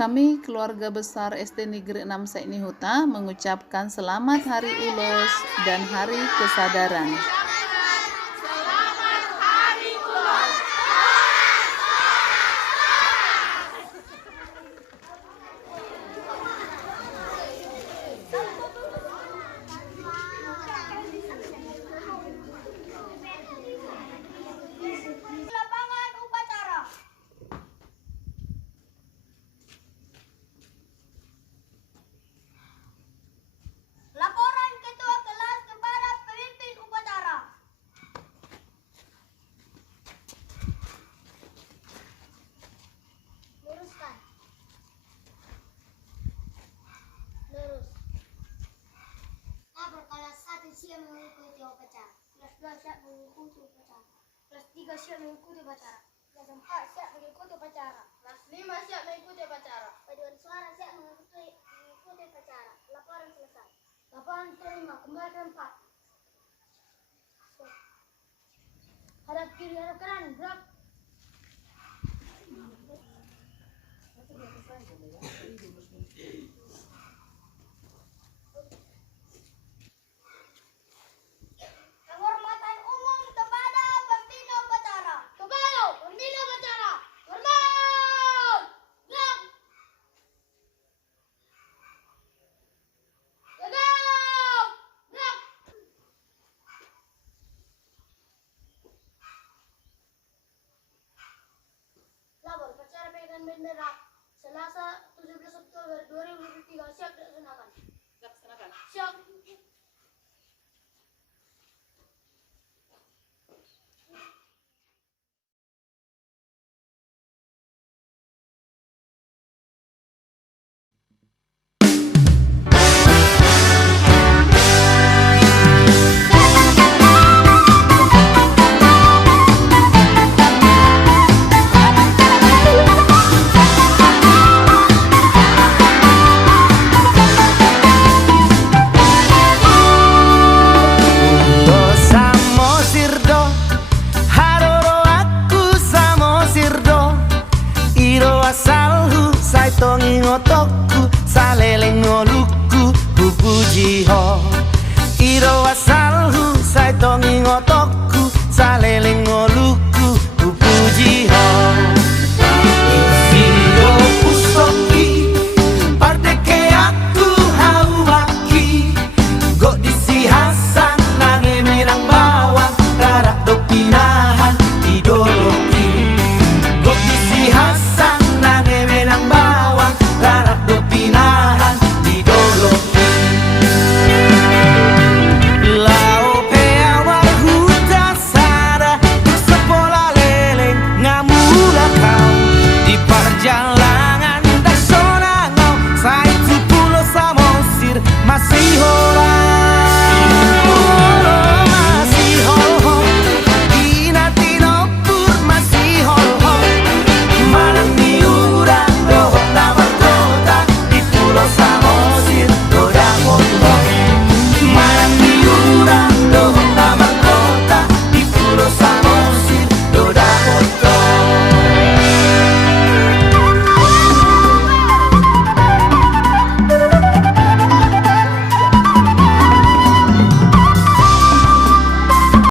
Kami keluarga besar SD Negeri 6 Sainihuta mengucapkan selamat Hari Ulos dan Hari Kesadaran. Laporan ketua kelas kepada pemimpin upacara. Luruskan. Lurus. Lapor kelas 1 siap mengikuti upacara. Kelas 2 siap mengikuti upacara. Kelas 3 siap mengikuti upacara. Kelas 4 siap mengikuti upacara. Kelas 5 siap mengikuti upacara. Paduan suara siap mengikuti upacara. Laporan selesai. Laporan terima, kembali ke tempat. Hadap kiri, hadap kanan, gerak. Penghormatan umum kepada pembina upacara. Kepada pembina upacara. Hormat. Gerak. Labor upacara pegangan bendera Selasa 17 Oktober 2023 siap dilaksanakan. Siap. Tongi ngotoku saleleng ngoluku bubujiho iro asalhu sai tongi ngotoku saleleng ngoluku